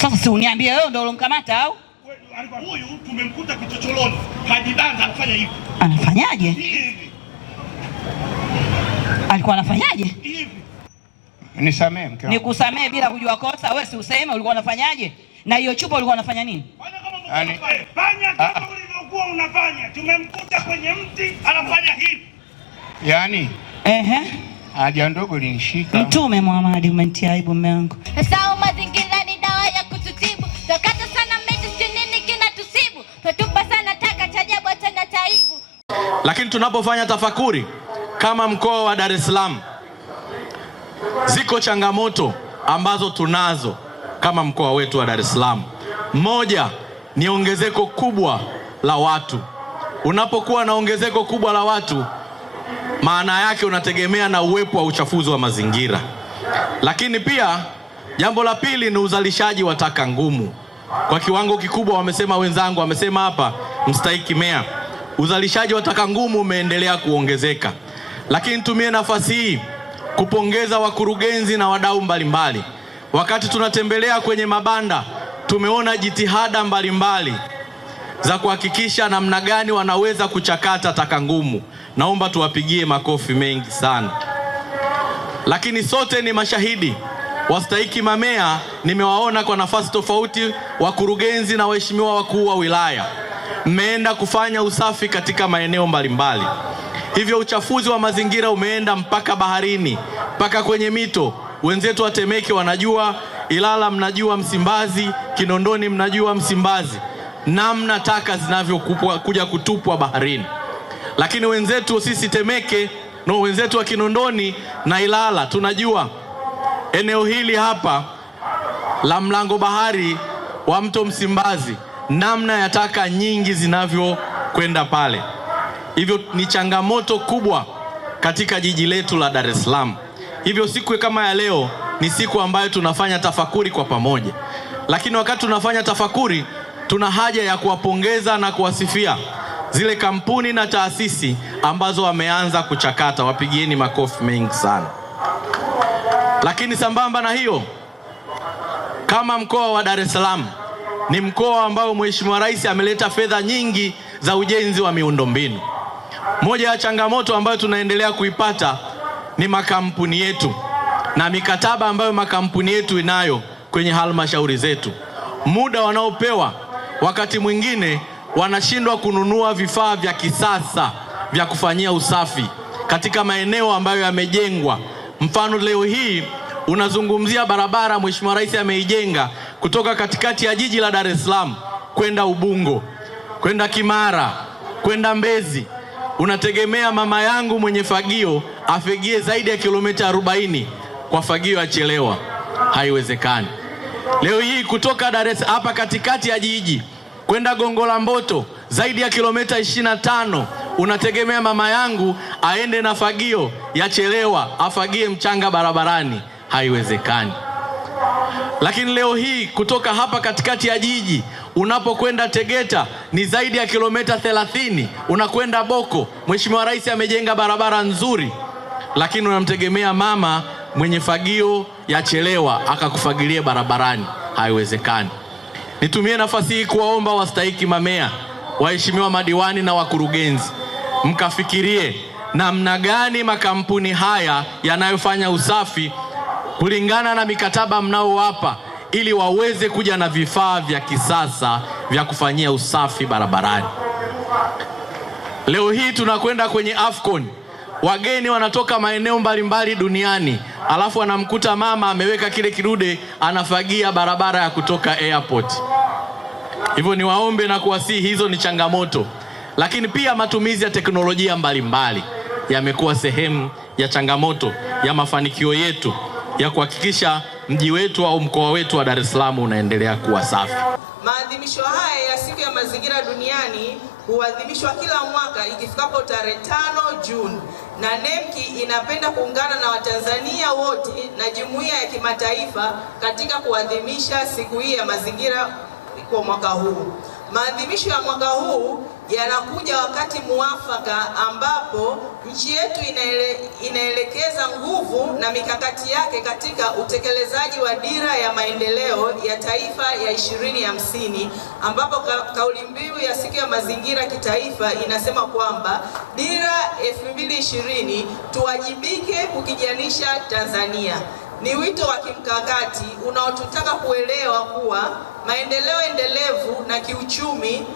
Sasa si uniambie wewe ndio ulomkamata au? Huyu tumemkuta kichochoroni. Kajibanza anafanya hivi. Anafanyaje? Hivi. Alikuwa anafanyaje? Hivi. Nisamee mke wangu. Nikusamee bila kujua kosa, wewe si useme ulikuwa unafanyaje? Na hiyo chupa ulikuwa unafanya nini? Fanya kama ulivyokuwa unafanya. Tumemkuta kwenye mti anafanya hivi. Yaani haja ndogo linishika. Mtume Muhammad umenitia aibu mume wangu. Sasa mazingira ni dawa ya kututibu. Tukata sana medicine nini kinatusibu. Tutupa sana taka cha ajabu tena taibu. Lakini tunapofanya tafakuri kama mkoa wa Dar es Salaam, ziko changamoto ambazo tunazo kama mkoa wetu wa Dar es Salaam. Moja ni ongezeko kubwa la watu. Unapokuwa na ongezeko kubwa la watu, maana yake unategemea na uwepo wa uchafuzi wa mazingira. Lakini pia jambo la pili ni uzalishaji wa taka ngumu kwa kiwango kikubwa. Wamesema wenzangu, wamesema hapa mstahiki meya, uzalishaji wa taka ngumu umeendelea kuongezeka. Lakini nitumie nafasi hii kupongeza wakurugenzi na wadau mbalimbali. Wakati tunatembelea kwenye mabanda, tumeona jitihada mbalimbali za kuhakikisha namna gani wanaweza kuchakata taka ngumu. Naomba tuwapigie makofi mengi sana. Lakini sote ni mashahidi, wastahiki mamea nimewaona kwa nafasi tofauti, wakurugenzi na waheshimiwa wakuu wa wilaya, mmeenda kufanya usafi katika maeneo mbalimbali. Hivyo uchafuzi wa mazingira umeenda mpaka baharini, mpaka kwenye mito. Wenzetu wa Temeke wanajua, Ilala mnajua, Msimbazi, Kinondoni mnajua Msimbazi, namna taka zinavyokuja kutupwa baharini. Lakini wenzetu sisi Temeke, wenzetu wa Kinondoni na Ilala tunajua eneo hili hapa la mlango bahari wa mto Msimbazi, namna ya taka nyingi zinavyokwenda pale. Hivyo ni changamoto kubwa katika jiji letu la Dar es Salaam. Hivyo siku kama ya leo ni siku ambayo tunafanya tafakuri kwa pamoja. Lakini wakati tunafanya tafakuri, tuna haja ya kuwapongeza na kuwasifia zile kampuni na taasisi ambazo wameanza kuchakata. Wapigieni makofi mengi sana. Lakini sambamba na hiyo, kama mkoa wa Dar es Salaam ni mkoa ambao Mheshimiwa Rais ameleta fedha nyingi za ujenzi wa miundombinu. Moja ya changamoto ambayo tunaendelea kuipata ni makampuni yetu na mikataba ambayo makampuni yetu inayo kwenye halmashauri zetu. Muda wanaopewa wakati mwingine wanashindwa kununua vifaa vya kisasa vya kufanyia usafi katika maeneo ambayo yamejengwa. Mfano leo hii unazungumzia barabara Mheshimiwa Rais ameijenga kutoka katikati ya jiji la Dar es Salaam kwenda Ubungo, kwenda Kimara, kwenda Mbezi. Unategemea mama yangu mwenye fagio afagie zaidi ya kilomita 40 kwa fagio ya chelewa. Haiwezekani. Leo hii kutoka Dar es Salaam hapa katikati ya jiji kwenda Gongo la Mboto zaidi ya kilomita 25, unategemea mama yangu aende na fagio ya chelewa afagie mchanga barabarani. Haiwezekani. Lakini leo hii kutoka hapa katikati ya jiji unapokwenda Tegeta ni zaidi ya kilomita 30, unakwenda Boko. Mheshimiwa Rais amejenga barabara nzuri, lakini unamtegemea mama mwenye fagio ya chelewa akakufagilie barabarani. Haiwezekani. Nitumie nafasi hii kuwaomba wastahiki mamea, waheshimiwa madiwani na wakurugenzi, mkafikirie namna gani makampuni haya yanayofanya usafi kulingana na mikataba mnaowapa, ili waweze kuja na vifaa vya kisasa vya kufanyia usafi barabarani. Leo hii tunakwenda kwenye Afcon, wageni wanatoka maeneo mbalimbali duniani, alafu anamkuta mama ameweka kile kidude anafagia barabara ya kutoka airport. Hivyo ni waombe na kuwasihi, hizo ni changamoto. Lakini pia matumizi ya teknolojia mbalimbali yamekuwa sehemu ya changamoto ya mafanikio yetu ya kuhakikisha mji wetu au mkoa wetu wa Dar es Salaam unaendelea kuwa safi. Maadhimisho haya ya siku ya mazingira duniani huadhimishwa kila mwaka ikifikapo tarehe 5 Juni, na NEMC inapenda kuungana na Watanzania wote na jumuiya ya kimataifa katika kuadhimisha siku hii ya mazingira kwa mwaka huu. Maadhimisho ya mwaka huu yanakuja wakati muafaka ambapo nchi yetu inaelekeza nguvu na mikakati yake katika utekelezaji wa dira ya maendeleo ya taifa ya 2050, ambapo kauli mbiu ya siku ya mazingira kitaifa inasema kwamba dira 2020 tuwajibike kukijanisha Tanzania. Ni wito wa kimkakati unaotutaka kuelewa kuwa maendeleo endelevu na kiuchumi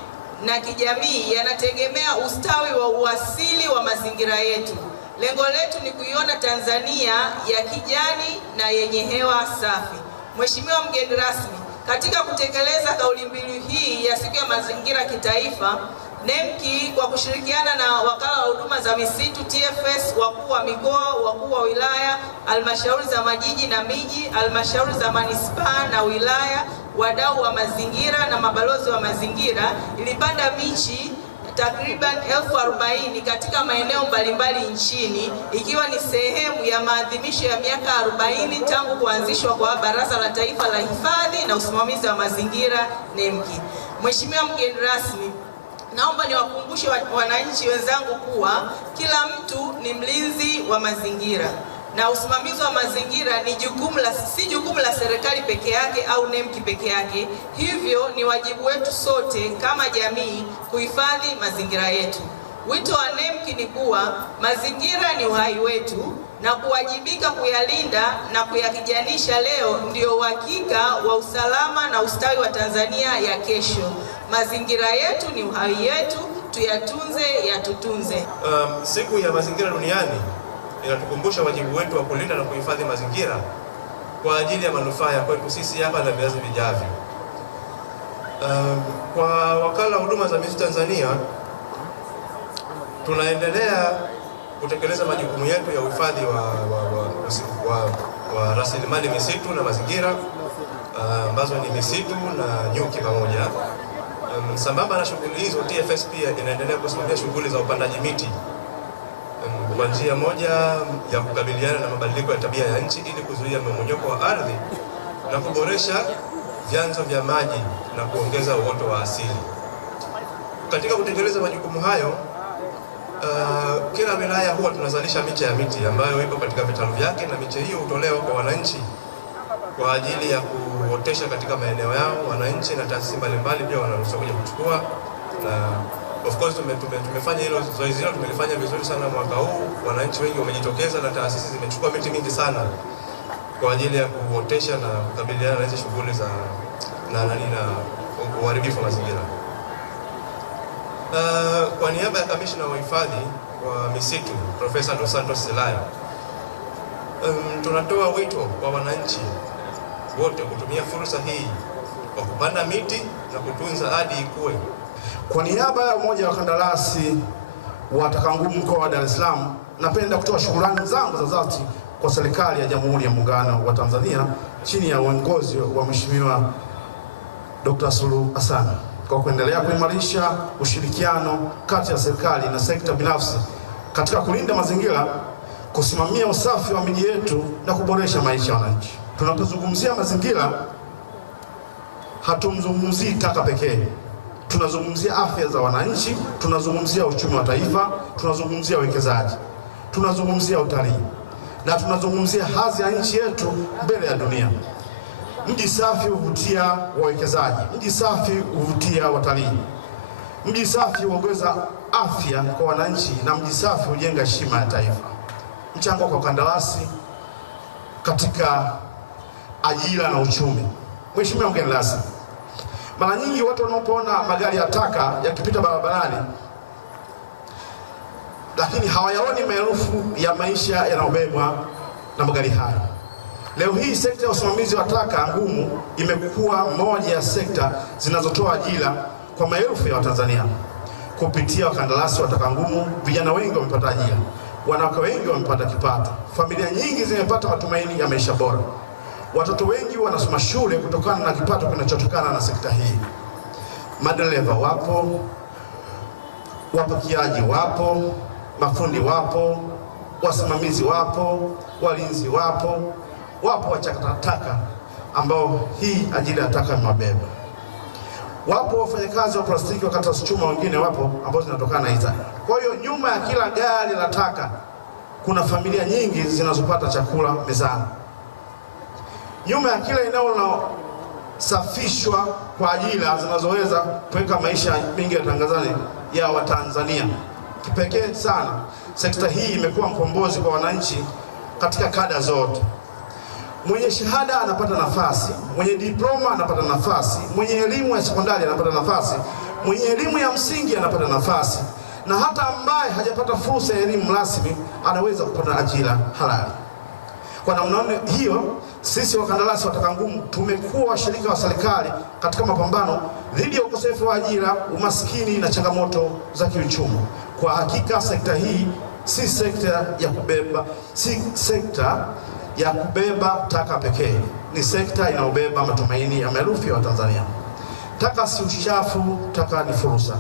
na kijamii yanategemea ustawi wa uasili wa mazingira yetu. Lengo letu ni kuiona Tanzania ya kijani na yenye hewa safi. Mheshimiwa mgeni rasmi, katika kutekeleza kauli mbiu hii ya siku ya mazingira kitaifa, NEMKI kwa kushirikiana na wakala wa huduma za misitu TFS, wakuu wa mikoa, wakuu wa wilaya, halmashauri za majiji na miji, halmashauri za manispaa na wilaya, wadau wa mazingira na mabalozi wa mazingira, ilipanda michi takriban 40,000 katika maeneo mbalimbali nchini, ikiwa ni sehemu ya maadhimisho ya miaka 40 tangu kuanzishwa kwa Baraza la Taifa la Hifadhi na Usimamizi wa Mazingira NEMKI. Mheshimiwa mgeni rasmi, naomba niwakumbushe wananchi wenzangu kuwa kila mtu ni mlinzi wa mazingira na usimamizi wa mazingira ni si jukumu la serikali peke yake au NEMKI peke yake. Hivyo ni wajibu wetu sote kama jamii kuhifadhi mazingira yetu. Wito wa NEMKI ni kuwa mazingira ni uhai wetu na kuwajibika kuyalinda na kuyakijanisha leo ndio uhakika wa usalama na ustawi wa Tanzania ya kesho. Mazingira yetu ni uhai yetu, tuyatunze, yatutunze. Siku ya mazingira duniani inatukumbusha wajibu wetu wa kulinda na kuhifadhi mazingira kwa ajili ya manufaa ya kwetu sisi hapa na vizazi vijavyo. Kwa wakala wa huduma za misitu Tanzania, tunaendelea kutekeleza majukumu yetu ya uhifadhi wa rasilimali misitu na mazingira ambazo ni misitu na nyuki pamoja. Sambamba na shughuli hizo, TFS pia inaendelea kusimamia shughuli za upandaji miti kwa njia moja ya kukabiliana na mabadiliko ya tabia ya nchi ili kuzuia mmomonyoko wa ardhi na kuboresha vyanzo vya maji na kuongeza uoto wa asili. Katika kutekeleza majukumu hayo, kila wilaya huwa tunazalisha miche ya miti ambayo iko katika vitalu vyake, na miche hiyo hutolewa kwa wananchi kwa ajili ya kuotesha katika maeneo yao. Wananchi na taasisi mbalimbali pia wanaruhusiwa kuja kuchukua, na of course tumefanya hilo zoezi hilo, tumelifanya vizuri sana mwaka huu. Wananchi wengi wamejitokeza na taasisi zimechukua miti mingi sana kwa ajili ya kuotesha na kukabiliana na hizo shughuli za na uharibifu wa mazingira. Kwa niaba ya kamishna wa hifadhi wa misitu Profesa Dos Santos Silayo, tunatoa wito kwa wananchi wote kutumia fursa hii kwa kupanda miti na kutunza hadi ikue. Kwa niaba ya umoja wa kandarasi wa Takangumu mkoa wa Dar es Salaam, napenda kutoa shukrani zangu za dhati kwa serikali ya Jamhuri ya Muungano wa Tanzania chini ya uongozi wa Mheshimiwa Dr. Suluhu Hassan kwa kuendelea kuimarisha ushirikiano kati ya serikali na sekta binafsi katika kulinda mazingira, kusimamia usafi wa miji yetu na kuboresha maisha ya wananchi. Tunapozungumzia mazingira, hatumzungumzii taka pekee. Tunazungumzia afya za wananchi, tunazungumzia uchumi wa taifa, tunazungumzia uwekezaji, tunazungumzia utalii, na tunazungumzia hadhi ya nchi yetu mbele ya dunia. Mji safi huvutia wawekezaji, mji safi huvutia watalii, mji safi huongeza afya kwa wananchi, na mji safi hujenga heshima ya taifa. Mchango kwa kandarasi katika ajira na uchumi. Mheshimiwa mgeni rasmi, mara nyingi watu wanapoona magari ya taka yakipita barabarani, lakini hawayaoni maelfu ya maisha yanayobebwa na magari haya. Leo hii sekta ya usimamizi wa taka ngumu imekuwa moja ya sekta zinazotoa ajira kwa maelfu ya Watanzania. Kupitia wakandarasi wa taka ngumu, vijana wengi wamepata ajira, wanawake wengi wamepata kipato, familia nyingi zimepata matumaini ya maisha bora. Watoto wengi wanasoma shule kutokana na kipato kinachotokana na sekta hii. Madereva wapo, wapakiaji wapo, mafundi wapo, wasimamizi wapo, walinzi wapo wachakata taka ambao hii ajira ya taka imewabeba. Wapo wafanyakazi wa plastiki wakata chuma, wengine wapo ambao zinatokana na hizo. Kwa hiyo nyuma ya kila gari la taka kuna familia nyingi zinazopata chakula mezani. Nyuma ya kila eneo linalosafishwa kwa ajira zinazoweza kuweka maisha mengi ya Tanzania ya Watanzania. Kipekee sana, sekta hii imekuwa mkombozi kwa wananchi katika kada zote. Mwenye shahada anapata nafasi, mwenye diploma anapata nafasi, mwenye elimu ya sekondari anapata nafasi, mwenye elimu ya msingi anapata nafasi, na hata ambaye hajapata fursa ya elimu rasmi anaweza kupata ajira halali. Kwa namna hiyo, sisi wakandarasi wa taka ngumu tumekuwa washirika wa serikali katika mapambano dhidi ya ukosefu wa ajira, umaskini na changamoto za kiuchumi. Kwa hakika sekta hii si sekta ya kubeba taka pekee, ni sekta inayobeba matumaini ya maelfu ya Watanzania. Taka si uchafu, taka ni fursa.